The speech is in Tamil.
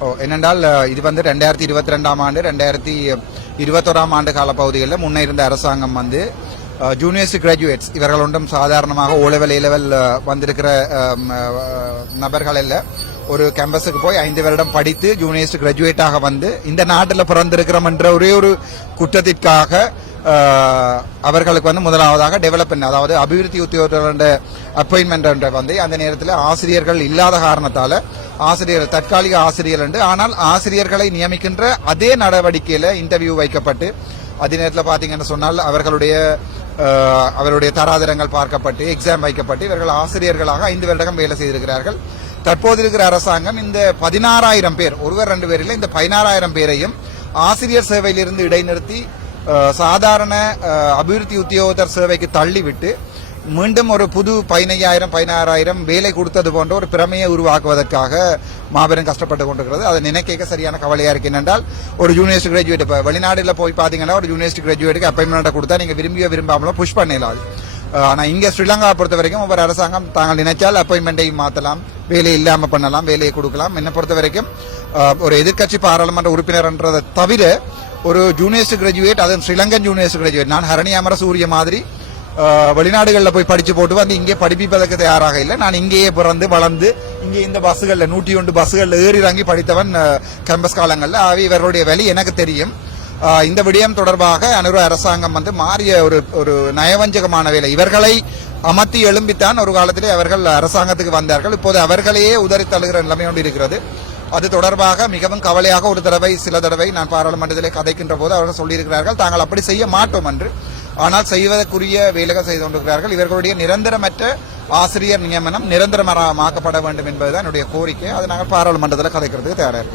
ஓ என்னென்றால் இது வந்து ரெண்டாயிரத்தி இருபத்தி ரெண்டாம் ஆண்டு ரெண்டாயிரத்தி இருபத்தோராம் ஆண்டு கால பகுதிகளில் முன்னே இருந்த அரசாங்கம் வந்து ஜூனியர்ஸ் கிராஜுவேட்ஸ் இவர்கள் ஒன்றும் சாதாரணமாக ஓ லெவல் ஏ லெவல் வந்திருக்கிற நபர்கள் இல்லை ஒரு கேம்பஸுக்கு போய் ஐந்து வருடம் படித்து ஜூனியர்ஸ் கிராஜுவேட்டாக வந்து இந்த நாட்டில் பிறந்திருக்கிறோம் என்ற ஒரே ஒரு குற்றத்திற்காக அவர்களுக்கு வந்து முதலாவதாக டெவலப்மெண்ட் அதாவது அபிவிருத்தி உத்தியோகத்தோட அப்பாயின்மெண்ட் வந்து அந்த நேரத்தில் ஆசிரியர்கள் இல்லாத காரணத்தால் ஆசிரியர் தற்காலிக ஆசிரியர் என்று ஆனால் ஆசிரியர்களை நியமிக்கின்ற அதே நடவடிக்கையில் இன்டர்வியூ வைக்கப்பட்டு அதே நேரத்தில் பார்த்தீங்கன்னு சொன்னால் அவர்களுடைய அவருடைய தராதரங்கள் பார்க்கப்பட்டு எக்ஸாம் வைக்கப்பட்டு இவர்கள் ஆசிரியர்களாக ஐந்து வருடம் வேலை செய்திருக்கிறார்கள். தற்போது இருக்கிற அரசாங்கம் இந்த பதினாறாயிரம் பேர் ஒருவர் ரெண்டு பேரில் இந்த பதினாறாயிரம் பேரையும் ஆசிரியர் சேவையிலிருந்து இடைநிறுத்தி சாதாரண அபிவிருத்தி உத்தியோகத்தர் சேவைக்கு தள்ளிவிட்டு மீண்டும் ஒரு புது பதினையாயிரம் பதினாறாயிரம் வேலை கொடுத்தது போன்ற ஒரு பிரமையை உருவாக்குவதற்காக மாபெரும் கஷ்டப்பட்டு கொண்டிருக்கிறது அதை நினைக்க சரியான கவலையா இருக்கு என்னென்றால் ஒரு யூனிவர்சிட்டி கிராஜுவேட் இப்போ வெளிநாடுல போய் பார்த்தீங்கன்னா ஒரு யூனிவர்சிட்டி கிராஜுவேட்டுக்கு அப்பாயின்மெண்ட் கொடுத்தா நீங்க விரும்பியோ விரும்பாமலோ புஷ் பண்ணிடலாம் ஆனா இங்க ஸ்ரீலங்கா பொறுத்த வரைக்கும் ஒவ்வொரு அரசாங்கம் தாங்கள் நினைச்சால் அப்பாயின்மெண்ட்டையும் மாத்தலாம் வேலை இல்லாம பண்ணலாம் வேலையை கொடுக்கலாம் என்ன பொறுத்த வரைக்கும் ஒரு எதிர்க்கட்சி பாராளுமன்ற உறுப்பினர்ன்றதை தவிர ஒரு ஜூனியர்ஸ் கிராஜுவேட் அதுவும் ஸ்ரீலங்கன் ஜூனியர்ஸ் கிராஜுவேட் நான் ஹரணி அமர சூரிய மாதிரி வெளிநாடுகளில் போய் படிச்சு போட்டு வந்து இங்கே படிப்பிப்பதற்கு தயாராக இல்லை நான் இங்கேயே பிறந்து வளர்ந்து இங்கே இந்த பஸ்ஸுகளில் நூற்றி ஒன்று பஸ்ஸுகளில் ஏறி இறங்கி படித்தவன் கேம்பஸ் காலங்களில் ஆகவே இவர்களுடைய வழி எனக்கு தெரியும் இந்த விடயம் தொடர்பாக அனுர அரசாங்கம் வந்து மாறிய ஒரு ஒரு நயவஞ்சகமான வேலை இவர்களை அமர்த்தி எழும்பித்தான் ஒரு காலத்திலே அவர்கள் அரசாங்கத்துக்கு வந்தார்கள் இப்போது அவர்களையே உதறி தழுகிற நிலைமை ஒன்று இருக்கிறது அது தொடர்பாக மிகவும் கவலையாக ஒரு தடவை சில தடவை நான் பாராளுமன்றத்திலே கதைக்கின்ற போது அவர்கள் சொல்லியிருக்கிறார்கள் தாங்கள் அப்படி செய்ய மாட்டோம் என்று. ஆனால் செய்வதற்குரிய வேலைகள் செய்து கொண்டிருக்கிறார்கள். இவர்களுடைய நிரந்தரமற்ற ஆசிரியர் நியமனம் நிரந்தரமாக்கப்பட வேண்டும் என்பதுதான் என்னுடைய கோரிக்கை. அதை நாங்கள் பாராளுமன்றத்தில் கதைக்கிறதுக்கு தயாராக இருக்கிறோம்